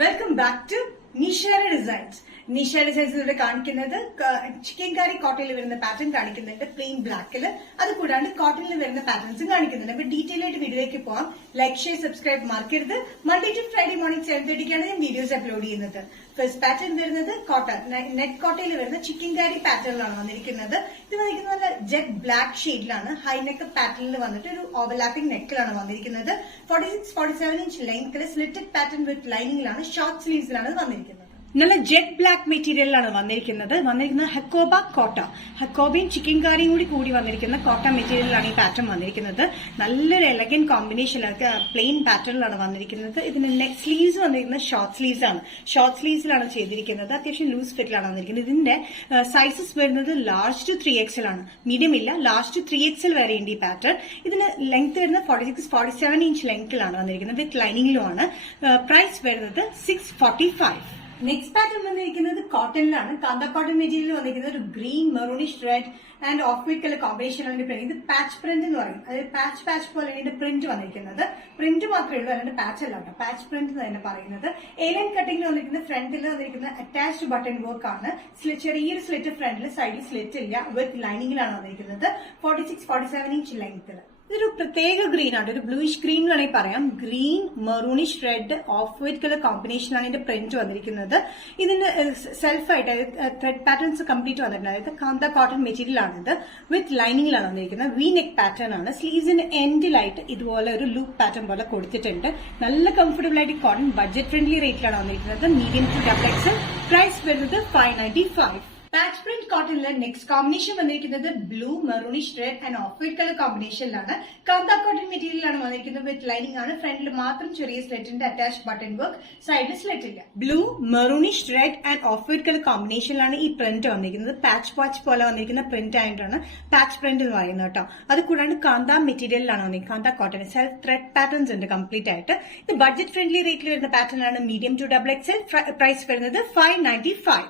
Welcome back to നിഷയുടെ designs. Nisha designs ഇവിടെ കാണിക്കുന്നത് ചിക്കൻ കറി കോട്ടണിൽ വരുന്ന പാറ്റേൺ കാണിക്കുന്നുണ്ട്, പ്ലെയിൻ ബ്ലാക്കിൽ. അത് കൂടാണ്ട് കോട്ടണിൽ വരുന്ന പാറ്റേൺസും കാണിക്കുന്നുണ്ട്. അപ്പൊ ഡീറ്റെയിൽ ആയിട്ട് വീഡിയോയിലേക്ക് പോവാം. ലൈക്ക്, ഷെയർ, സബ്സ്ക്രൈബ് മറക്കരുത്. മൺഡേ ടു ഫ്രൈഡേ മോർണിംഗ് 7:30 ഞാൻ വീഡിയോസ് അപ്ലോഡ് ചെയ്യുന്നത്. ഫസ്റ്റ് പാറ്റേൺ വരുന്നത് കോട്ടൺ, നെറ്റ് കോട്ടയിൽ വരുന്ന ചിക്കൻ കറി പാറ്റേണിലാണ് വന്നിരിക്കുന്നത്. ഇത് വന്നിരിക്കുന്നത് നല്ല ജെറ്റ് ബ്ലാക്ക് ഷെയ്ഡിലാണ്. ഹൈ നെക്ക് പാറ്റേണിൽ വന്നിട്ട് ഒരു ഓവർലാപ്പിംഗ് നെക്കിലാണ് വന്നിരിക്കുന്നത്. 46-47 ഇഞ്ച് ലെങ്ത്തിൽ സ്ലിറ്റഡ് പാറ്റേൺ വിത്ത് ലൈനിങ്ങിലാണ്, ഷോർട്ട് സ്ലീവ്സിലാണ് വന്നിരിക്കുന്നത്. നല്ല ജെറ്റ് ബ്ലാക്ക് മെറ്റീരിയലിലാണ് വന്നിരിക്കുന്നത്. ഹെക്കോബ കോട്ട, ഹെക്കോബയും ചിക്കൻ കറിയും കൂടി വന്നിരിക്കുന്ന കോട്ട മെറ്റീരിയലിലാണ് ഈ പാറ്റേൺ വന്നിരിക്കുന്നത്. നല്ലൊരു എലഗന്റ് കോമ്പിനേഷനിലൊക്കെ പ്ലെയിൻ പാറ്റേണിലാണ് വന്നിരിക്കുന്നത്. ഇതിന് നെക്ക് സ്ലീവ്സ് വന്നിരിക്കുന്നത് ഷോർട്ട് സ്ലീവ്സ് ആണ്. ഷോർട്ട് സ്ലീവ്സിലാണ് ചെയ്തിരിക്കുന്നത്. അത്യാവശ്യം ലൂസ് ഫിറ്റിലാണ് വന്നിരിക്കുന്നത്. ഇതിന്റെ സൈസസ് വരുന്നത് ലാർജ് ടു 3XL ആണ്. മീഡിയം ഇല്ല, ലാർജ് ടു 3XL വരെ ഉണ്ട് ഈ പാറ്റേൺ. ഇതിന് ലെങ്ത് വരുന്നത് 46-47 ഇഞ്ച് ലെങ്ത്തിലാണ് വന്നിരിക്കുന്നത്. വിത്ത് ലൈനിങ്ങിലുമാണ്. പ്രൈസ് വരുന്നത് 645. നെക്സ്റ്റ് പാറ്റേൺ വന്നിരിക്കുന്നത് കോട്ടണിലാണ്. കാന്ത കോട്ടൺ മെറ്റീരിയൽ വന്നിരിക്കുന്നത് ഒരു green, maroonish, red and off white colour കോമ്പിനേഷനാണ് പ്രിന്റ്. ഇത് പാച്ച് പ്രിന്റ് എന്ന് പറയും. അതായത് പാച്ച് പോലെയാണ് ഇതിന്റെ പ്രിന്റ് വന്നിരിക്കുന്നത്. പ്രിന്റ് മാത്രമേ ഉള്ളൂ, അല്ലാണ്ട് പാച്ച് അല്ല കേട്ടോ. പാച്ച് പ്രിന്റ് എന്ന് തന്നെ പറയുന്നത്. എലൈൻ കട്ടിംഗിൽ വന്നിരിക്കുന്ന ഫ്രണ്ടിൽ വന്നിരിക്കുന്ന അറ്റാച്ച്ഡ് ബട്ടൺ വർക്ക് ആണ്. ചെറിയൊരു സ്ലിറ്റ് ഫ്രണ്ടിൽ, സൈഡിൽ സ്ലിറ്റ് ഇല്ല. വിത്ത് ലൈനിങ്ങിലാണ് വന്നിരിക്കുന്നത്. 46-47 ഇഞ്ച് ലെങ്ത്തിൽ. ഇതൊരു പ്രത്യേക ഗ്രീൻ ആണ്, ഒരു ബ്ലൂയിഷ് ഗ്രീൻ വേണമെങ്കിൽ പറയാം. Green, maroonish, red, of white colour കോമ്പിനേഷനാണ് ഇതിന്റെ പ്രിന്റ് വന്നിരിക്കുന്നത്. ഇതിന് സെൽഫായിട്ട് ത്രെഡ് പാറ്റേൺസ് കംപ്ലീറ്റ് വന്നിട്ടുണ്ട്. അതായത് കാന്ത കോട്ടൺ മെറ്റീരിയൽ ആണിത്. വിത്ത് ലൈനിങ്ങിലാണ് വന്നിരിക്കുന്നത്. വി നെക്ക് പാറ്റേൺ ആണ്. സ്ലീവ്സിന് എൻഡിലായിട്ട് ഇതുപോലെ ഒരു ലൂപ്പ് പാറ്റേൺ പോലെ കൊടുത്തിട്ടുണ്ട്. നല്ല കംഫർട്ടബിൾ ആയിട്ട് കോട്ടൺ ബഡ്ജറ്റ് ഫ്രണ്ട്ലി റേറ്റിലാണ് വന്നിരിക്കുന്നത്. Medium to XL. പ്രൈസ് വരുന്നത് 595. പാച്ച് പ്രിന്റ് കോട്ടണിലെ നെക്സ്റ്റ് കോമ്പിനേഷൻ വന്നിരിക്കുന്നത് blue, maroonish, red and off white colour കോമ്പിനേഷനിലാണ്. കാന്ത കോട്ടൺ മെറ്റീരിയലാണ് വന്നിരിക്കുന്നത്. വിത്ത് ലൈനിങ് ആണ്. ഫ്രണ്ടിൽ മാത്രം ചെറിയ സ്ലെറ്റിന്റെ അറ്റാച്ച് ബട്ടൺ വർക്ക്, സൈഡിൽ സ്ലെറ്റ് ഇല്ല. Blue, maroonish, red and off white colour കോമ്പിനേഷനിലാണ് ഈ പ്രിന്റ് വന്നിരിക്കുന്നത്. പാച്ച് പോലെ വന്നിരിക്കുന്ന പ്രിന്റ് ആയിട്ടാണ് പാച്ച് പ്രിന്റ് എന്ന് പറയുന്നത് കേട്ടോ. അത് കൂടാണ്ട് കാന്ത മെറ്റീരിയലിലാണ് വന്നിരിക്കുന്നത്. കാന്ത കോട്ടൺ സെൽഫ് ത്രെഡ് പാറ്റേൺസ് ഉണ്ട് കംപ്ലീറ്റ് ആയിട്ട്. ഇത് ബഡ്ജറ്റ് ഫ്രണ്ട്ലി റേറ്റിൽ വരുന്ന പാറ്റേൺ ആണ്. Medium to XL. പ്രൈസ് വരുന്നത് 595.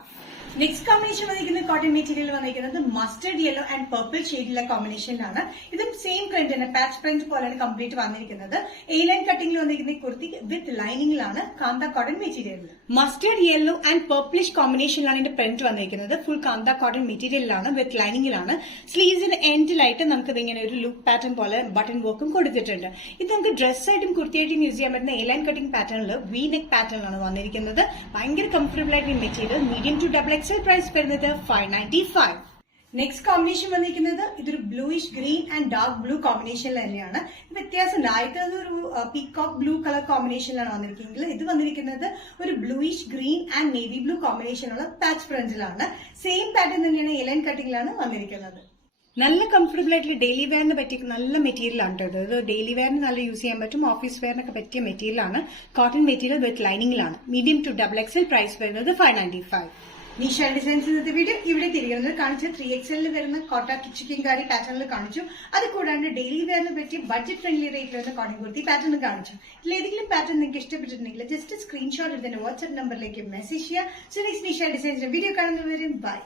നെക്സ്റ്റ് കോമ്പിനേഷൻ വന്നിരിക്കുന്നത് കോട്ടൺ മെറ്റീരിയൽ വന്നിരിക്കുന്നത് മസ്റ്റർഡ് യെല്ലോ ആൻഡ് പർപ്പിൾ ഷെയ്ഡിലെ കോമ്പിനേഷനിലാണ്. ഇതും സെയിം പ്രിന്റ് തന്നെ, പാച്ച് പ്രിന്റ് പോലെയാണ് കംപ്ലീറ്റ് വന്നിരിക്കുന്നത്. എ ലൈൻ കട്ടിംഗിൽ വന്നിരിക്കുന്ന കുർത്തി വിത്ത് ലൈനിങ്ങിലാണ്. Kantha cotton material mustard yellow and purplish കോമ്പിനേഷനിലാണ് ഇതിന്റെ പ്രിന്റ് വന്നിരിക്കുന്നത്. ഫുൾ കാന്ത കോട്ടൺ മെറ്റീരിയലിലാണ്. വിത്ത് ലൈനിങ്ങിലാണ്. സ്ലീവ്സിന് എൻഡിലായിട്ട് നമുക്ക് ഇതിങ്ങനെ ഒരു ലൂപ്പ് പാറ്റേൺ പോലെ ബട്ടൺ വർക്കും കൊടുത്തിട്ടുണ്ട്. ഇത് നമുക്ക് ഡ്രസ്സായിട്ടും കുർത്തിയായിട്ടും യൂസ് ചെയ്യാൻ പറ്റുന്ന എ ലൈൻ കട്ടിംഗ് പാറ്റേണിൽ വി നെക്ക് പാറ്റേണിലാണ് വന്നിരിക്കുന്നത്. ഭയങ്കര കംഫർട്ടബിൾ ആയിട്ട് material. Medium to XL. Price വരുന്നത് 595. നെക്സ്റ്റ് കോമ്പിനേഷൻ വന്നിരിക്കുന്നത് ഇതൊരു bluish green and dark blue കോമ്പിനേഷനിൽ തന്നെയാണ്. വ്യത്യാസമുണ്ട്. ആദ്യത്തെ ഒരു പീകോക്ക് ബ്ലൂ കളർ കോമ്പിനേഷനിലാണ് വന്നിരിക്കുന്നത്. ഇത് വന്നിരിക്കുന്നത് ഒരു bluish green and navy blue കോമ്പിനേഷനുള്ള പാച്ച് പ്രിന്റിലാണ്. സെയിം പാറ്റേൺ തന്നെയാണ് എലൈൻ കട്ടിംഗിലാണ് വന്നിരിക്കുന്നത്. നല്ല കംഫർട്ടബിൾ ആയിട്ടുള്ള ഡെയിലി വെയറിന് പറ്റിയ നല്ല മെറ്റീരിയൽ ആണ് കേട്ടോ. ഇത് ഡെയിലി വെയറിന് നല്ല യൂസ് ചെയ്യാൻ പറ്റും. ഓഫീസ് വെയറിനൊക്കെ പറ്റിയ മെറ്റീരിയലാണ്. കോട്ടൺ മെറ്റീരിയൽ വിത്ത് ലൈനിങ്ങിലാണ്. Medium to XL. പ്രൈസ് വരുന്നത് 595. നിഷ ഡിസൈൻസ് ഇന്നത്തെ വീഡിയോ ഇവിടെ തിരികെ കാണിച്ചു. 3XL വരുന്ന കോട്ട ചിക്കൻ കറി പാറ്റേണിൽ കാണിച്ചു. അത് കൂടാണ്ട് ഡെയിലി വെയറിന് പറ്റി ബഡ്ജറ്റ് ഫ്രണ്ട്ലി റേറ്റിൽ വരുന്ന കോട്ടൺ കുർത്തി പാറ്റേൺ കാണിച്ചു. ഇതിലേതെങ്കിലും പാറ്റേൺ നിങ്ങൾക്ക് ഇഷ്ടപ്പെട്ടിട്ടുണ്ടെങ്കിൽ ജസ്റ്റ് സ്ക്രീൻഷോട്ട് എടുത്തതിന്റെ വാട്സ്ആപ്പ് നമ്പറിലേക്ക് മെസ്സേജ് ചെയ്യുക. സോ നെക്സ്റ്റ് നിഷ ഡിസൈൻസിന്റെ വീഡിയോ കാണുന്നവരും ബൈ.